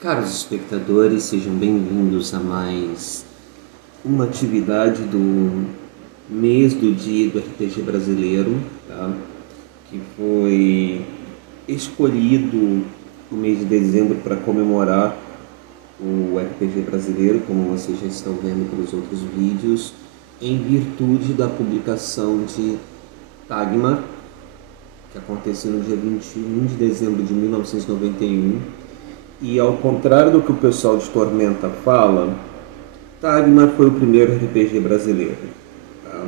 Caros espectadores, sejam bem-vindos a mais uma atividade do mês do dia do RPG brasileiro, tá? Que foi escolhido no mês de dezembro para comemorar o RPG brasileiro, como vocês já estão vendo pelos outros vídeos, em virtude da publicação de Tagmar, que aconteceu no dia 21 de dezembro de 1991. E ao contrário do que o pessoal de Tormenta fala, Tagmar foi o primeiro RPG brasileiro. Tá?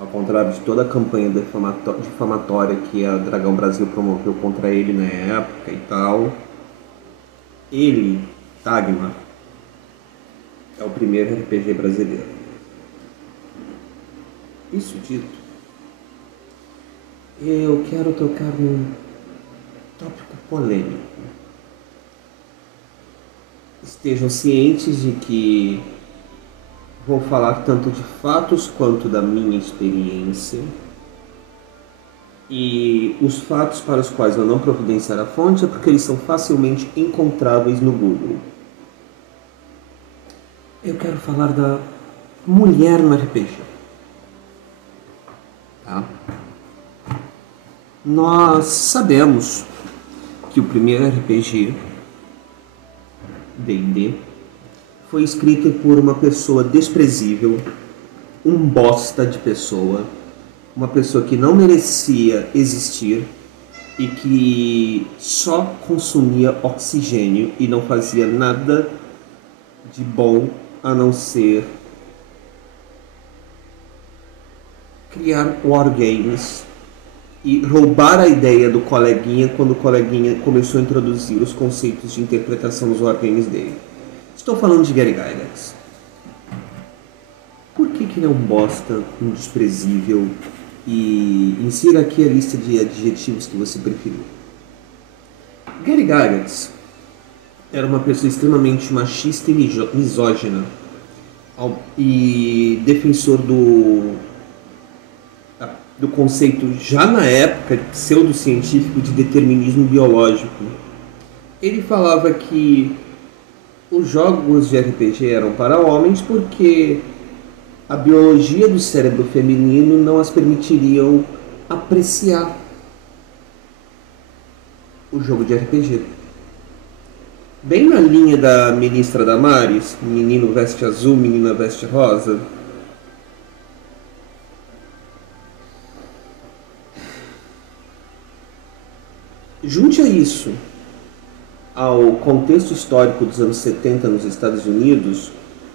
Ao contrário de toda a campanha difamatória que a Dragão Brasil promoveu contra ele na época e tal, ele, Tagmar, é o primeiro RPG brasileiro. Isso dito, eu quero tocar num tópico polêmico. Estejam cientes de que vou falar tanto de fatos quanto da minha experiência. E os fatos para os quais eu não providenciar a fonte é porque eles são facilmente encontráveis no Google. Eu quero falar da mulher no RPG. Tá? Nós sabemos que o primeiro RPG D&D foi escrito por uma pessoa desprezível, um bosta de pessoa, uma pessoa que não merecia existir e que só consumia oxigênio e não fazia nada de bom a não ser criar wargames e roubar a ideia do coleguinha quando o coleguinha começou a introduzir os conceitos de interpretação dos wargames dele. Estou falando de Gary Gygax. Por que ele é um bosta, um desprezível? E insira aqui a lista de adjetivos que você preferir. Gary Gygax era uma pessoa extremamente machista e misógina e defensor do conceito, já na época, pseudocientífico de determinismo biológico. Ele falava que os jogos de RPG eram para homens porque a biologia do cérebro feminino não as permitiriam apreciar o jogo de RPG. Bem na linha da ministra Damares, menino veste azul, menina veste rosa. Junte a isso ao contexto histórico dos anos 70 nos Estados Unidos,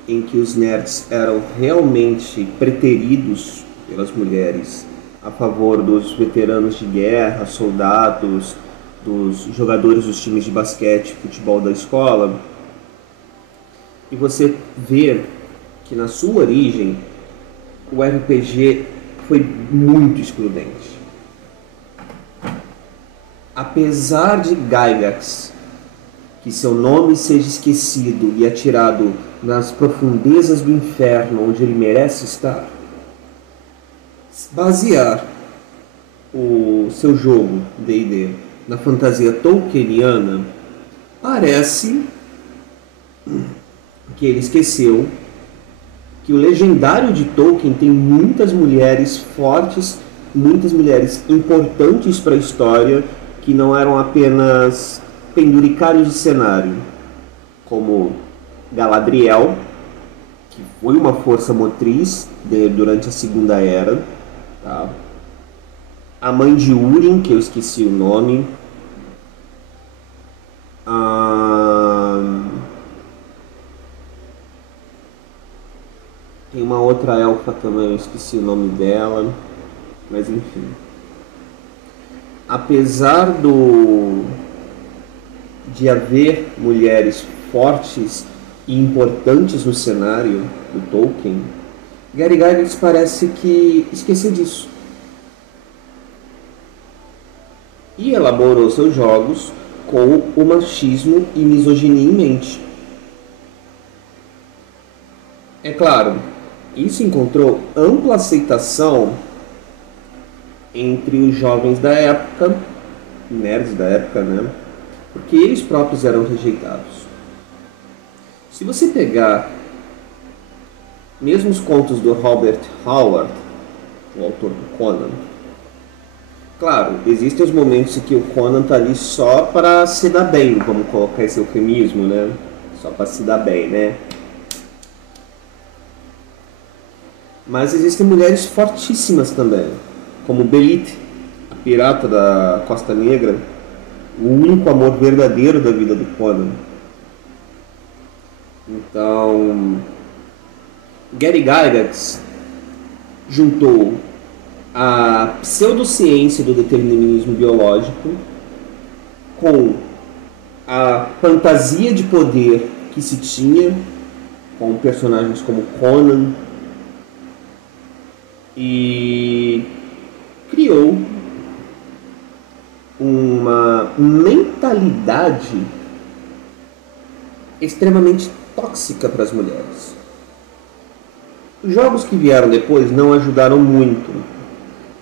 em que os nerds eram realmente preteridos pelas mulheres a favor dos veteranos de guerra, soldados, dos jogadores dos times de basquete, futebol da escola, e você vê que na sua origem o RPG foi muito excludente. Apesar de Gygax, que seu nome seja esquecido e atirado nas profundezas do inferno onde ele merece estar, basear o seu jogo D&D na fantasia tolkieniana, parece que ele esqueceu que o legendário de Tolkien tem muitas mulheres fortes, muitas mulheres importantes para a história, que não eram apenas penduricários de cenário, como Galadriel, que foi uma força motriz durante a Segunda Era, tá? A mãe de Húrin, que eu esqueci o nome, tem uma outra elfa também, eu esqueci o nome dela, mas enfim. Apesar de haver mulheres fortes e importantes no cenário do Tolkien, Gary Gygax parece que esqueceu disso. E elaborou seus jogos com o machismo e misoginia em mente. É claro, isso encontrou ampla aceitação entre os jovens da época, nerds da época, né? Porque eles próprios eram rejeitados. Se você pegar mesmo os contos do Robert Howard, o autor do Conan, claro, existem os momentos em que o Conan tá ali só para se dar bem, vamos colocar esse eufemismo, né? Só para se dar bem, né? Mas existem mulheres fortíssimas também, como Belit, a pirata da Costa Negra, o único amor verdadeiro da vida do Conan. Então, Gary Gygax juntou a pseudociência do determinismo biológico com a fantasia de poder que se tinha com personagens como Conan e criou uma mentalidade extremamente tóxica para as mulheres. Os jogos que vieram depois não ajudaram muito,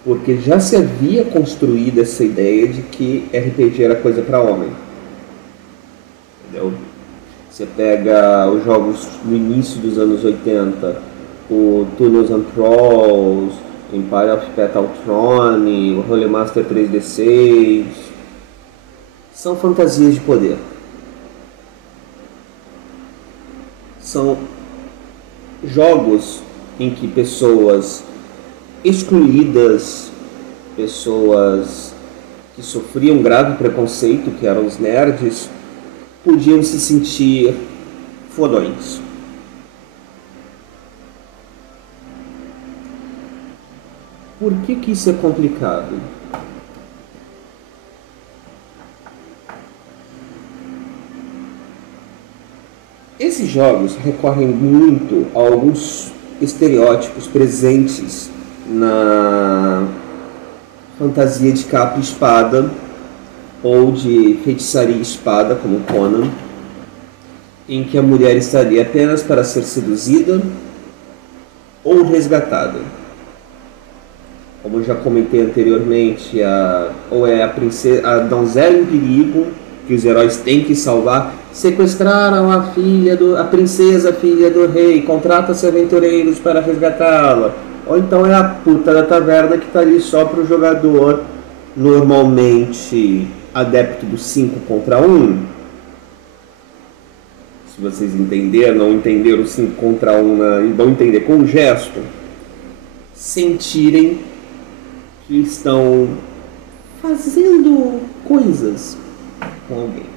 porque já se havia construído essa ideia de que RPG era coisa para homem. Entendeu? Você pega os jogos no início dos anos 80, o Tunnels and Trolls, Empire of Petaltrone, o Holy Master 3D6, são fantasias de poder. São jogos em que pessoas excluídas, pessoas que sofriam grave preconceito, que eram os nerds, podiam se sentir fodões. Por que isso é complicado? Esses jogos recorrem muito a alguns estereótipos presentes na fantasia de capa e espada ou de feitiçaria e espada, como Conan, em que a mulher estaria apenas para ser seduzida ou resgatada. Como eu já comentei anteriormente, ou é a princesa, a donzela em perigo que os heróis têm que salvar. Sequestraram a princesa filha do rei, contrata-se aventureiros para resgatá-la. Ou então é a puta da taverna que está ali só para o jogador, normalmente adepto do 5 contra 1. Se vocês entenderam, não entenderam o 5 contra 1 e vão entender com um gesto, sentirem que estão fazendo coisas com alguém.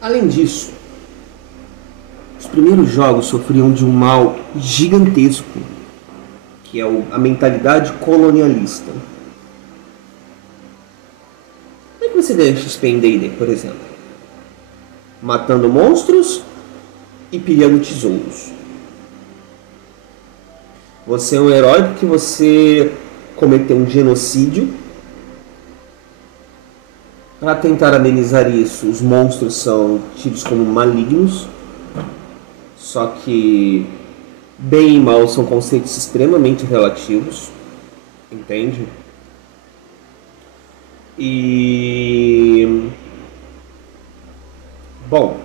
Além disso, os primeiros jogos sofriam de um mal gigantesco, que é a mentalidade colonialista. Como é que você ganha XP em D&D, por exemplo? Matando monstros e pilhando tesouros. Você é um herói porque você cometeu um genocídio. Para tentar amenizar isso, os monstros são tidos como malignos. Só que bem e mal são conceitos extremamente relativos. Entende? E... bom,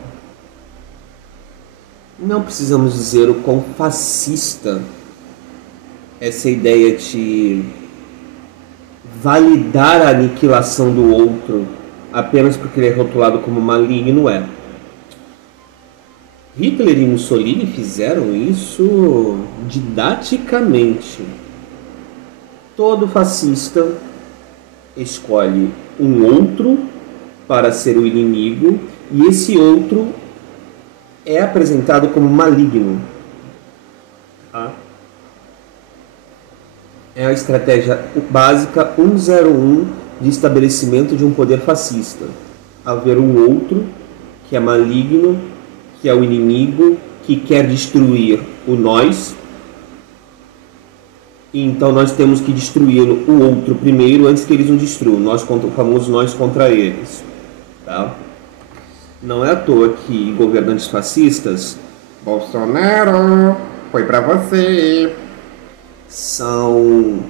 não precisamos dizer o quão fascista essa ideia de validar a aniquilação do outro apenas porque ele é rotulado como maligno é. Hitler e Mussolini fizeram isso didaticamente. Todo fascista escolhe um outro para ser o inimigo e esse outro é apresentado como maligno. É a estratégia básica 101 de estabelecimento de um poder fascista. Haver um outro que é maligno, que é o inimigo, que quer destruir o nós. E então nós temos que destruir o outro primeiro antes que eles nos destruam. Nós contra, o famoso nós contra eles. Tá? Não é à toa que governantes fascistas, Bolsonaro, foi pra você, são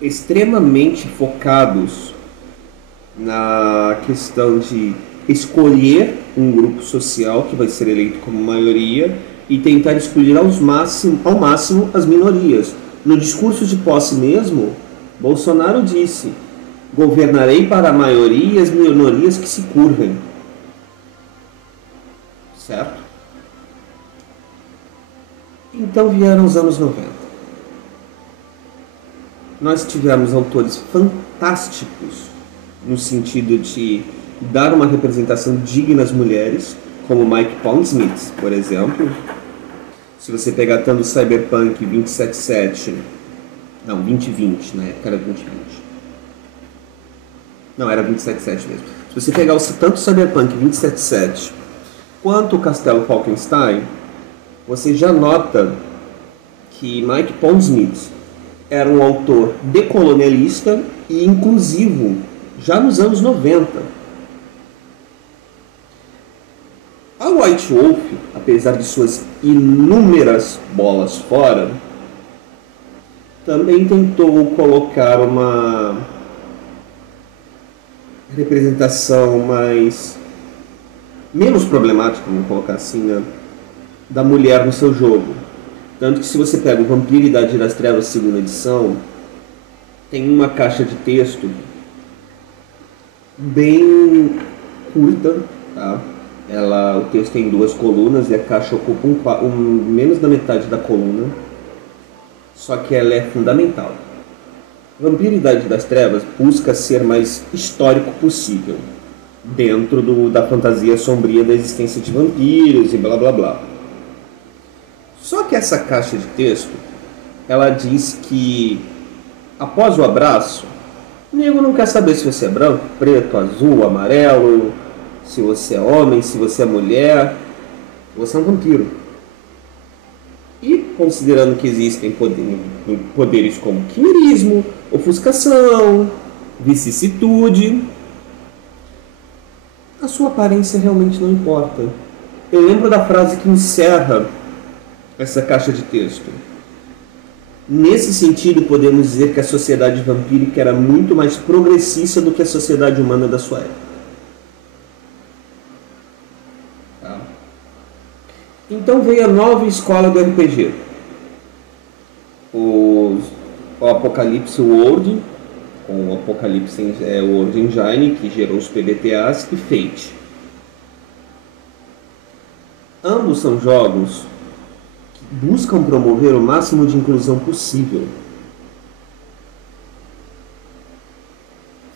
extremamente focados na questão de escolher um grupo social que vai ser eleito como maioria e tentar excluir ao máximo as minorias. No discurso de posse mesmo, Bolsonaro disse: governarei para a maioria e as minorias que se curvem. Certo? Então vieram os anos 90. Nós tivemos autores fantásticos no sentido de dar uma representação digna às mulheres, como Mike Pondsmith, por exemplo. Se você pegar tanto Cyberpunk 2077, não, 2020, na época era 2020. Não, era 2077 mesmo. Se você pegar tanto Cyberpunk 2077 quanto o Castelo Falkenstein, você já nota que Mike Pondsmith era um autor decolonialista e inclusivo, já nos anos 90. A White Wolf, apesar de suas inúmeras bolas fora, também tentou colocar uma representação menos problemática, vamos colocar assim, né, da mulher no seu jogo. Tanto que se você pega o Vampiro e Idade das Trevas segunda edição, tem uma caixa de texto bem curta, tá? O texto tem 2 colunas e a caixa ocupa menos da metade da coluna, só que ela é fundamental. Vampiro e Idade das Trevas busca ser mais histórico possível, dentro da fantasia sombria da existência de vampiros e blá blá blá. Só que essa caixa de texto, ela diz que após o abraço, o nego não quer saber se você é branco, preto, azul, amarelo, se você é homem, se você é mulher, você é um vampiro. E considerando que existem poderes como quimerismo, ofuscação, vicissitude, a sua aparência realmente não importa. Eu lembro da frase que encerra essa caixa de texto. Nesse sentido, podemos dizer que a sociedade vampírica era muito mais progressista do que a sociedade humana da sua época. Tá? Então veio a nova escola do RPG. O Apocalypse World, com o Apocalypse World Engine, que gerou os PBTAs, e Fate. Ambos são jogos buscam promover o máximo de inclusão possível.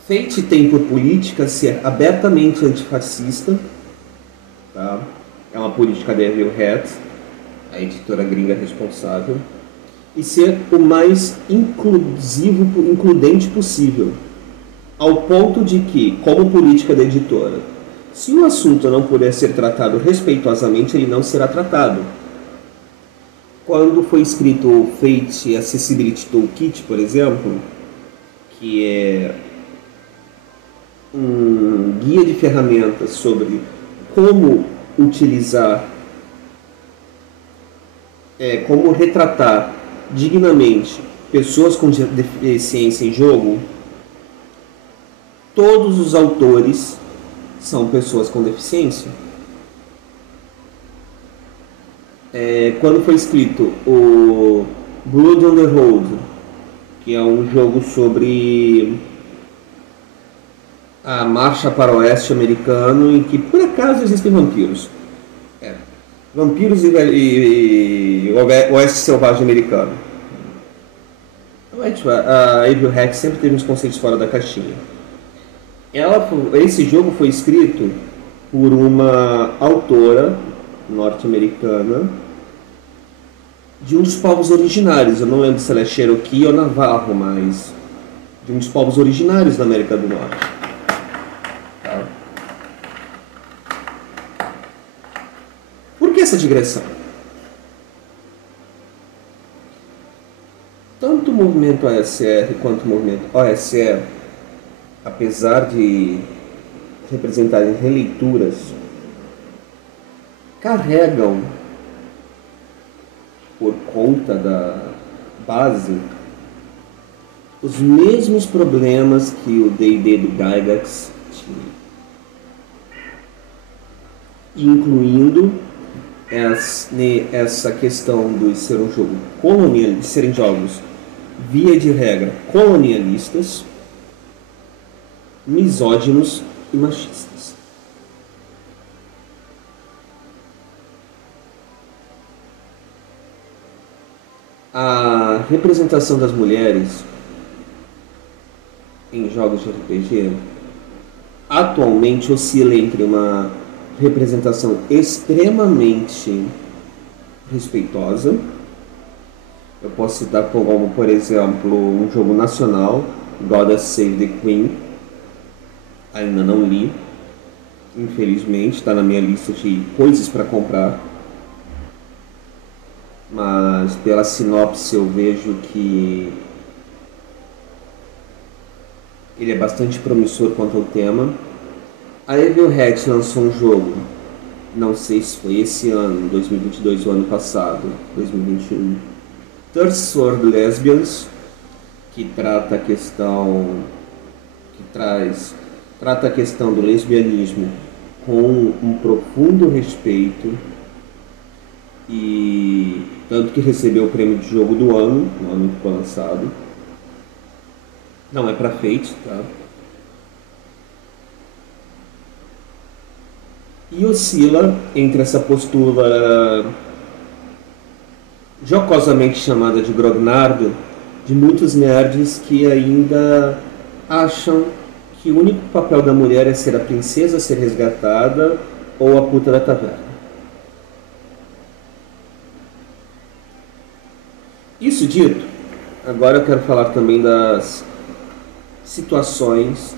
Fate tem por política ser abertamente antifascista, tá? É uma política da Evil Hat, a editora gringa responsável, e ser o mais includente possível, ao ponto de que, como política da editora, se o assunto não puder ser tratado respeitosamente, ele não será tratado. Quando foi escrito o Fate Accessibility Toolkit, por exemplo, que é um guia de ferramentas sobre como utilizar, como retratar dignamente pessoas com deficiência em jogo, todos os autores são pessoas com deficiência. Quando foi escrito o Blood on the Road, que é um jogo sobre a marcha para o oeste americano, em que por acaso existem vampiros. Vampiros e oeste selvagem americano. A Evil Hat sempre teve uns conceitos fora da caixinha. Esse jogo foi escrito por uma autora norte-americana de um dos povos originários. Eu não lembro se ela é Cherokee ou Navarro, mas de um dos povos originários da América do Norte. Tá? Por que essa digressão? Tanto o movimento ASR quanto o movimento OSE, apesar de representarem releituras, carregam, por conta da base, os mesmos problemas que o D&D do Gygax tinha, incluindo essa questão de ser um jogo colonial, de serem jogos via de regra colonialistas, misóginos e machistas. A representação das mulheres em jogos de RPG atualmente oscila entre uma representação extremamente respeitosa. Eu posso citar como, por exemplo, um jogo nacional, Goddess Save the Queen. Ainda não li, infelizmente, está na minha lista de coisas para comprar, mas pela sinopse eu vejo que ele é bastante promissor quanto ao tema. A Evil Hat lançou um jogo, não sei se foi esse ano, 2022 ou ano passado, 2021, Third Sword Lesbians, que trata a questão trata a questão do lesbianismo com um profundo respeito, e tanto que recebeu o prêmio de jogo do ano, no ano que foi lançado. Não é pra Fate, tá? E oscila entre essa postura jocosamente chamada de grognardo de muitos nerds que ainda acham que o único papel da mulher é ser a princesa a ser resgatada ou a puta da taverna. Isso dito, agora eu quero falar também das situações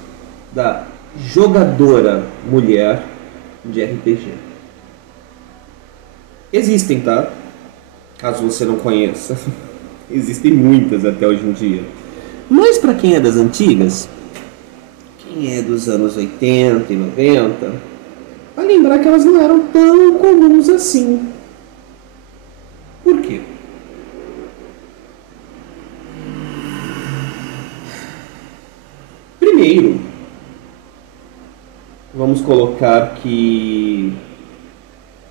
da jogadora mulher de RPG. Existem, tá? Caso você não conheça. Existem muitas até hoje em dia. Mas para quem é das antigas, quem é dos anos 80 e 90, vai lembrar que elas não eram tão comuns assim. Por quê? Primeiro, vamos colocar que,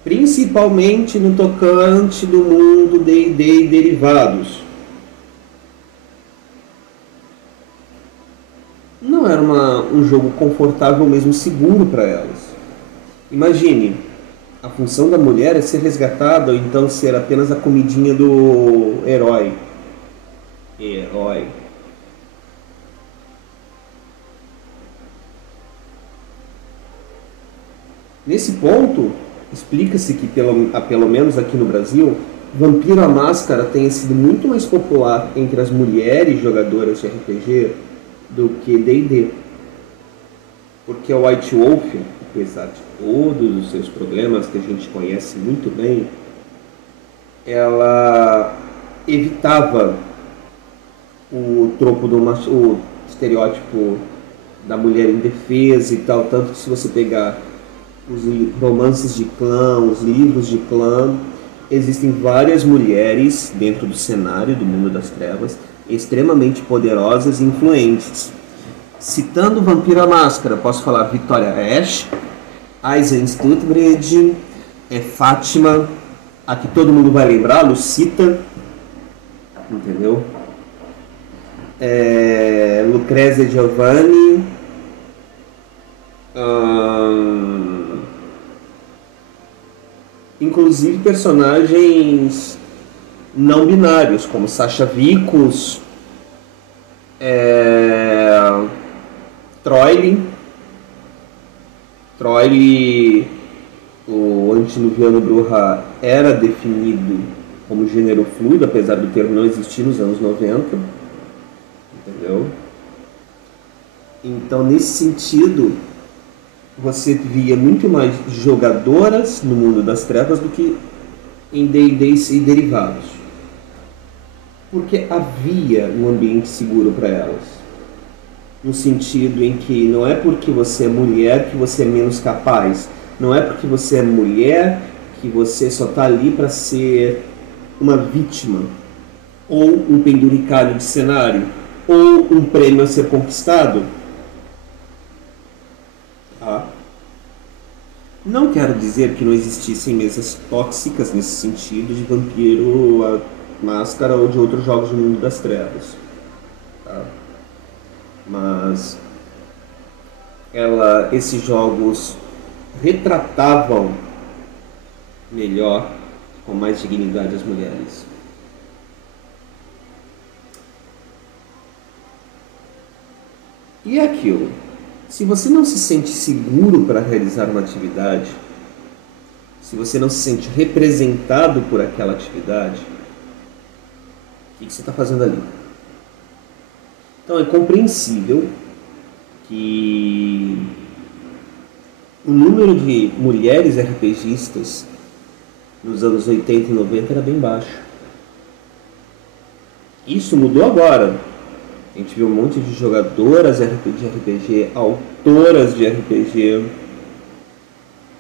principalmente no tocante do mundo D&D e derivados, não era um jogo confortável, mesmo seguro para elas. Imagine, a função da mulher é ser resgatada ou então ser apenas a comidinha do herói. Nesse ponto, explica-se que, pelo menos aqui no Brasil, Vampiro à Máscara tenha sido muito mais popular entre as mulheres jogadoras de RPG do que D&D. Porque a White Wolf, apesar de todos os seus problemas que a gente conhece muito bem, ela evitava o tropo o estereótipo da mulher indefesa e tal, tanto que se você pegar os romances de clã, os livros de clã, existem várias mulheres dentro do cenário do mundo das trevas extremamente poderosas e influentes. Citando Vampiro à Máscara, posso falar Victoria Ash, Aizen Stutbridge, Fátima, a que todo mundo vai lembrar, Lucita, entendeu? Lucrezia Giovanni, inclusive personagens não binários, como Sasha Vicus, Troile, o Antinuviano Bruja era definido como gênero fluido, apesar do termo não existir nos anos 90, entendeu? Então, nesse sentido, você via muito mais jogadoras no mundo das trevas do que em D&D e derivados, porque havia um ambiente seguro para elas, no sentido em que não é porque você é mulher que você é menos capaz, não é porque você é mulher que você só está ali para ser uma vítima ou um penduricalho de cenário, ou um prêmio a ser conquistado. Tá? Não quero dizer que não existissem mesas tóxicas nesse sentido de Vampiro, a Máscara ou de outros jogos do Mundo das Trevas. Tá? Mas esses jogos retratavam melhor, com mais dignidade, as mulheres. E é aquilo. Se você não se sente seguro para realizar uma atividade, se você não se sente representado por aquela atividade, o que você está fazendo ali? Então é compreensível que o número de mulheres RPGistas nos anos 80 e 90 era bem baixo. Isso mudou agora. A gente viu um monte de jogadoras de RPG, autoras de RPG,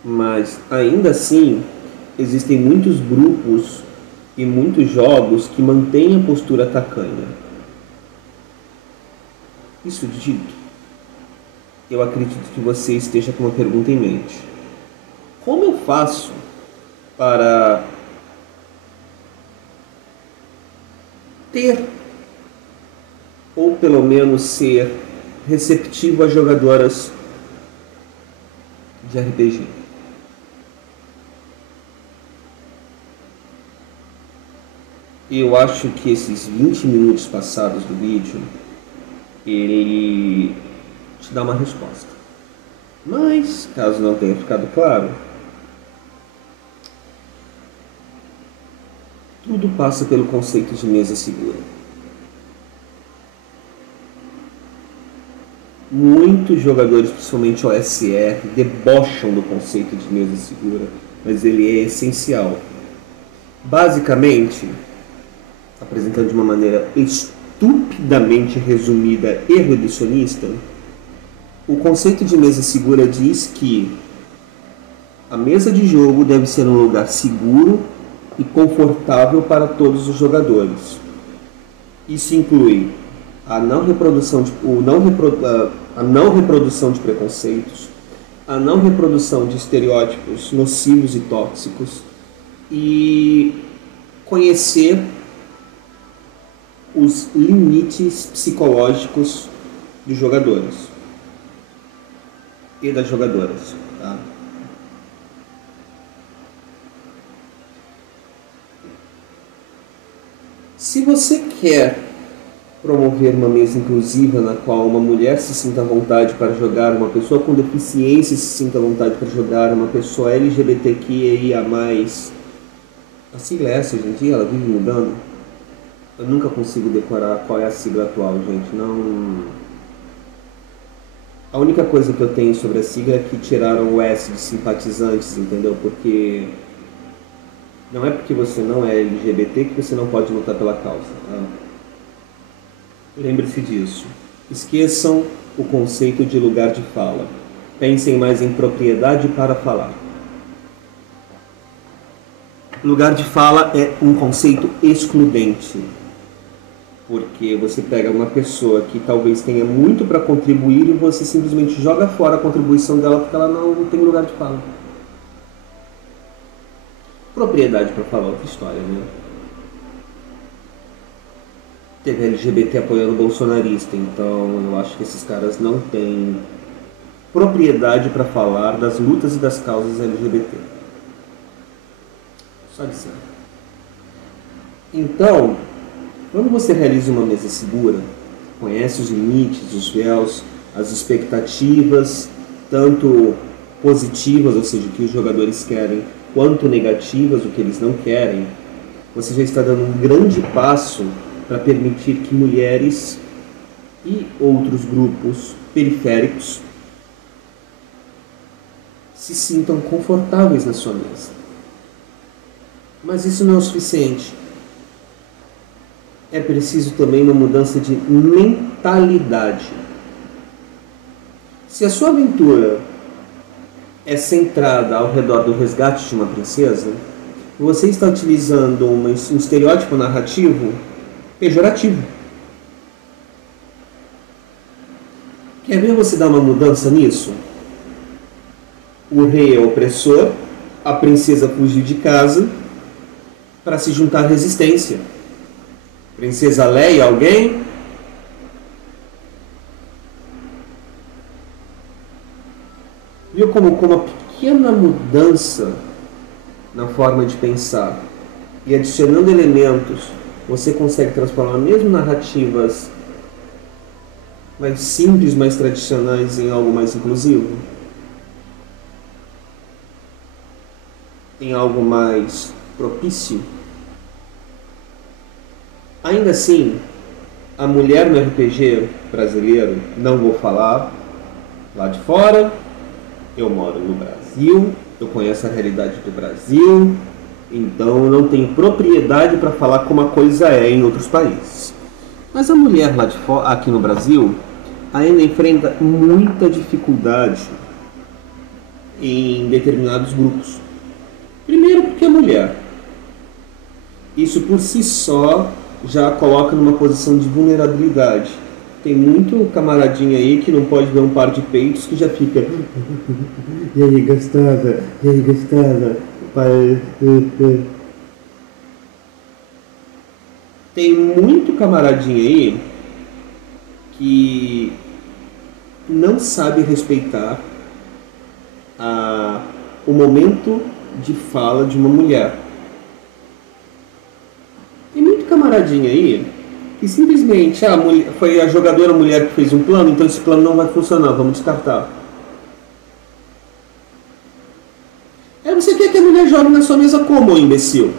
mas ainda assim existem muitos grupos e muitos jogos que mantêm a postura tacanha. Isso dito, eu acredito que você esteja com uma pergunta em mente. Como eu faço para ter, ou pelo menos ser receptivo a jogadoras de RPG? Eu acho que esses 20 minutos passados do vídeo, ele te dá uma resposta. Mas, caso não tenha ficado claro, tudo passa pelo conceito de mesa segura. Muitos jogadores, principalmente OSR, debocham do conceito de mesa segura, mas ele é essencial. Basicamente, apresentando de uma maneira estupidamente resumida e reducionista, o conceito de mesa segura diz que a mesa de jogo deve ser um lugar seguro e confortável para todos os jogadores. Isso inclui a não reprodução de preconceitos, a não reprodução de estereótipos nocivos e tóxicos e conhecer os limites psicológicos dos jogadores e das jogadoras. Tá? Se você quer promover uma mesa inclusiva na qual uma mulher se sinta à vontade para jogar, uma pessoa com deficiência se sinta à vontade para jogar, uma pessoa LGBTQIA+, a sigla é essa hoje em dia, ela vive mudando. Eu nunca consigo decorar qual é a sigla atual, gente. Não. A única coisa que eu tenho sobre a sigla é que tiraram o S de simpatizantes, entendeu? Porque não é porque você não é LGBT que você não pode lutar pela causa. Tá? Lembre-se disso. Esqueçam o conceito de lugar de fala. Pensem mais em propriedade para falar. Lugar de fala é um conceito excludente. Porque você pega uma pessoa que talvez tenha muito para contribuir e você simplesmente joga fora a contribuição dela porque ela não tem lugar de fala. Propriedade para falar outra história, né? Teve LGBT apoiando o bolsonarista, então eu acho que esses caras não têm propriedade para falar das lutas e das causas LGBT. Só de ser. Então, quando você realiza uma mesa segura, conhece os limites, os véus, as expectativas, tanto positivas, ou seja, o que os jogadores querem, quanto negativas, o que eles não querem, você já está dando um grande passo para permitir que mulheres e outros grupos periféricos se sintam confortáveis na sua mesa. Mas isso não é o suficiente. É preciso também uma mudança de mentalidade. Se a sua aventura é centrada ao redor do resgate de uma princesa, você está utilizando um estereótipo narrativo pejorativo. Quer ver você dar uma mudança nisso? O rei é o opressor, a princesa fugiu de casa para se juntar à resistência. Princesa Leia, alguém? Viu como com uma pequena mudança na forma de pensar e adicionando elementos, você consegue transformar mesmo narrativas mais simples, mais tradicionais em algo mais inclusivo? Em algo mais propício? Ainda assim, a mulher no RPG brasileiro, não vou falar lá de fora, eu moro no Brasil, eu conheço a realidade do Brasil, então eu não tenho propriedade para falar como a coisa é em outros países. Mas a mulher lá de fora, aqui no Brasil, ainda enfrenta muita dificuldade em determinados grupos. Primeiro porque é mulher. Isso por si só já a coloca numa posição de vulnerabilidade. Tem muito camaradinho aí que não pode ver um par de peitos que já fica. E aí, gostosa? E aí, gostosa? Tem muito camaradinho aí que não sabe respeitar o momento de fala de uma mulher. Tem muito camaradinho aí que simplesmente foi a jogadora mulher que fez um plano, então esse plano não vai funcionar, vamos descartar. Aí você quer que a mulher jogue na sua mesa como, imbecil?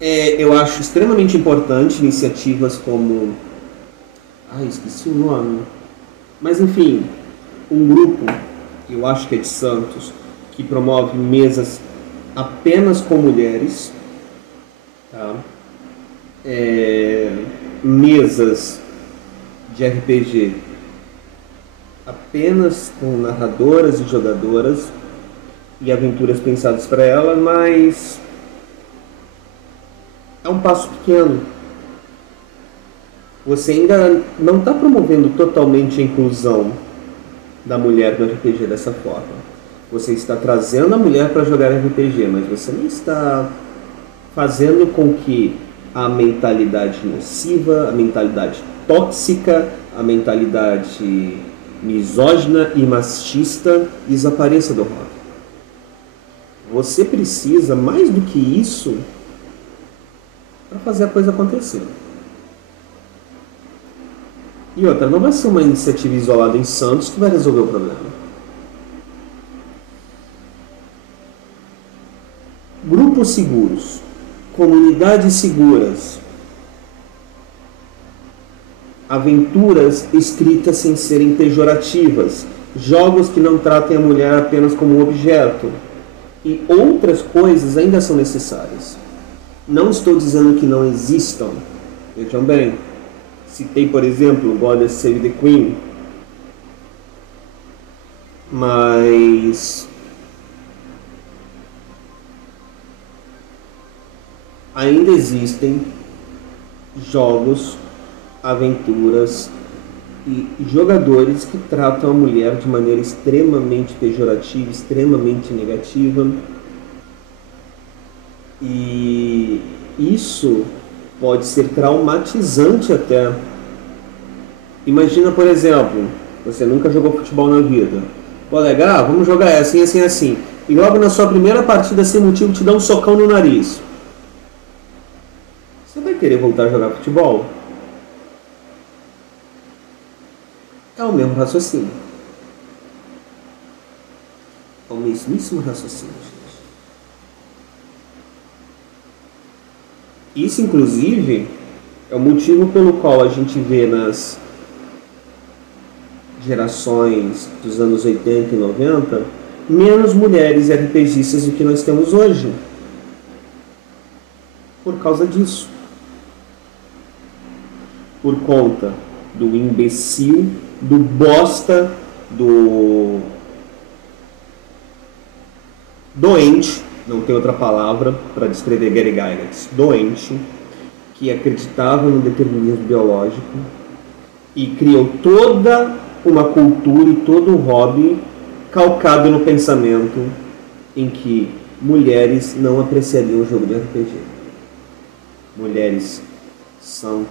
Eu acho extremamente importante iniciativas como... esqueci o nome. Mas enfim, um grupo, eu acho que é de Santos, que promove mesas apenas com mulheres, tá? Mesas de RPG apenas com narradoras e jogadoras e aventuras pensadas para ela, mas é um passo pequeno. Você ainda não está promovendo totalmente a inclusão da mulher no RPG dessa forma. Você está trazendo a mulher para jogar RPG, mas você não está fazendo com que a mentalidade nociva, a mentalidade tóxica, a mentalidade misógina e machista desapareça do rock. Você precisa, mais do que isso, para fazer a coisa acontecer. E outra, não vai ser uma iniciativa isolada em Santos que vai resolver o problema. Grupos seguros, comunidades seguras, aventuras escritas sem serem pejorativas, jogos que não tratem a mulher apenas como um objeto e outras coisas ainda são necessárias. Não estou dizendo que não existam, vejam bem. Citei, por exemplo, Goddess Save the Queen, mas ainda existem jogos, aventuras e jogadores que tratam a mulher de maneira extremamente pejorativa, extremamente negativa, e isso pode ser traumatizante até. Imagina, por exemplo, você nunca jogou futebol na vida. Pô, legal, vamos jogar assim, assim, assim. E logo na sua primeira partida, sem motivo, te dá um socão no nariz. Você vai querer voltar a jogar futebol? É o mesmo raciocínio. É o mesmíssimo raciocínio, gente. Isso, inclusive, é o motivo pelo qual a gente vê nas gerações dos anos 80 e 90 menos mulheres RPGistas do que nós temos hoje. Por causa disso. Por conta do imbecil, do bosta, do doente, não tem outra palavra para descrever Gary Gygax, doente, que acreditava no determinismo biológico e criou toda uma cultura e todo um hobby calcado no pensamento em que mulheres não apreciariam o jogo de RPG. Mulheres são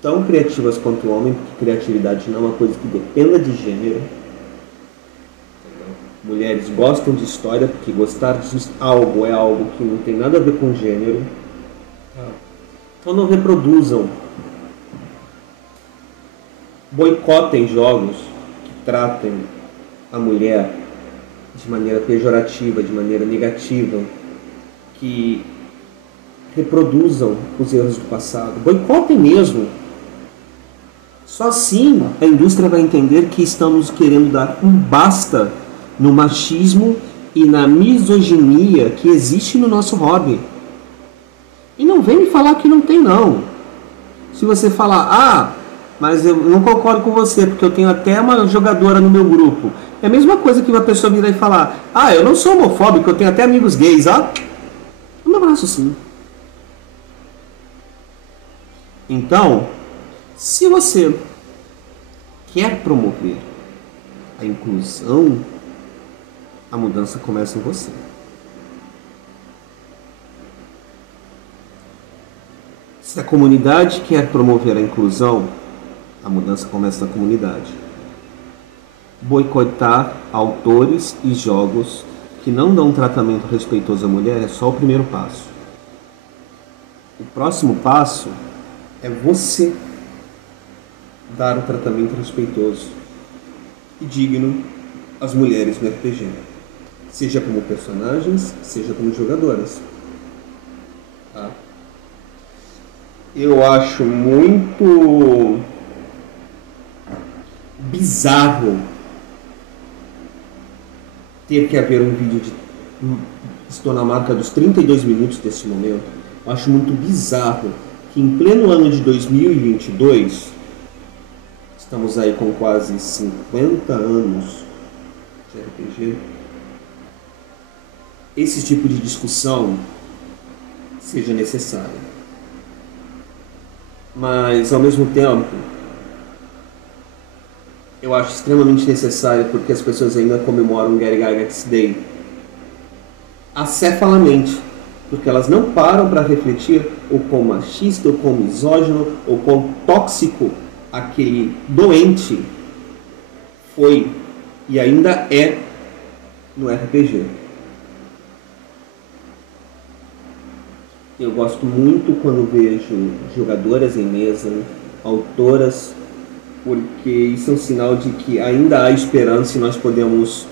tão criativas quanto o homem, porque criatividade não é uma coisa que dependa de gênero. Mulheres gostam de história, porque gostar de algo é algo que não tem nada a ver com gênero. Então não reproduzam, boicotem jogos que tratem a mulher de maneira pejorativa, de maneira negativa, que reproduzam os erros do passado. Boicotem mesmo. Só assim a indústria vai entender que estamos querendo dar um basta no machismo e na misoginia que existe no nosso hobby. E não vem me falar que não tem, não. Se você falar, mas eu não concordo com você, porque eu tenho até uma jogadora no meu grupo. É a mesma coisa que uma pessoa virar e falar, eu não sou homofóbico, eu tenho até amigos gays, Um abraço, sim. Então, se você quer promover a inclusão, a mudança começa em você. Se a comunidade quer promover a inclusão, a mudança começa na comunidade. Boicotar autores e jogos que não dão um tratamento respeitoso à mulher é só o primeiro passo. O próximo passo é você dar um tratamento respeitoso e digno às mulheres no RPG. Seja como personagens, seja como jogadoras. Tá? Eu acho muito bizarro ter que haver um vídeo estou na marca dos 32 minutos desse momento. Eu acho muito bizarro que em pleno ano de 2022, estamos aí com quase 50 anos de RPG, esse tipo de discussão seja necessário. Mas, ao mesmo tempo, eu acho extremamente necessário porque as pessoas ainda comemoram Gygax Day acefalamente, porque elas não param para refletir o quão machista, o quão misógino, o quão tóxico aquele doente foi e ainda é no RPG. Eu gosto muito quando vejo jogadoras em mesa, autoras, porque isso é um sinal de que ainda há esperança e nós podemos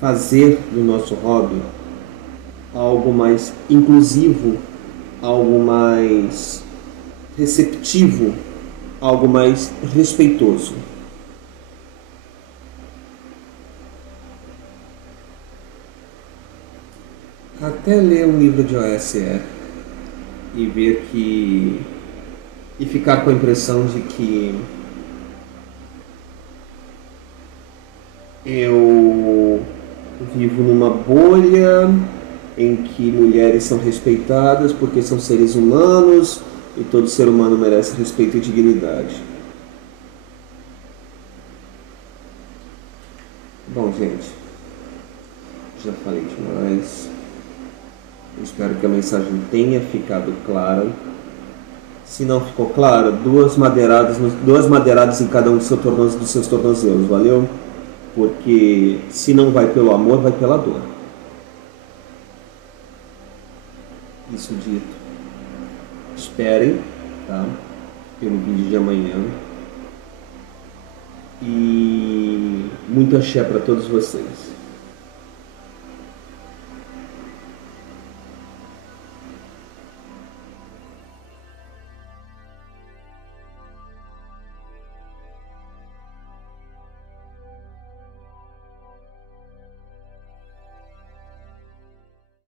fazer do nosso hobby algo mais inclusivo, algo mais receptivo, algo mais respeitoso. Até ler um livro de OSR e ver que e ficar com a impressão de que eu vivo numa bolha em que mulheres são respeitadas porque são seres humanos e todo ser humano merece respeito e dignidade. Bom, gente, já falei demais. Eu espero que a mensagem tenha ficado clara. Se não ficou clara, duas madeiradas em cada um dos seus tornozelos, valeu? Porque se não vai pelo amor, vai pela dor. Isso dito, esperem, tá? Pelo vídeo de amanhã. E muito axé para todos vocês.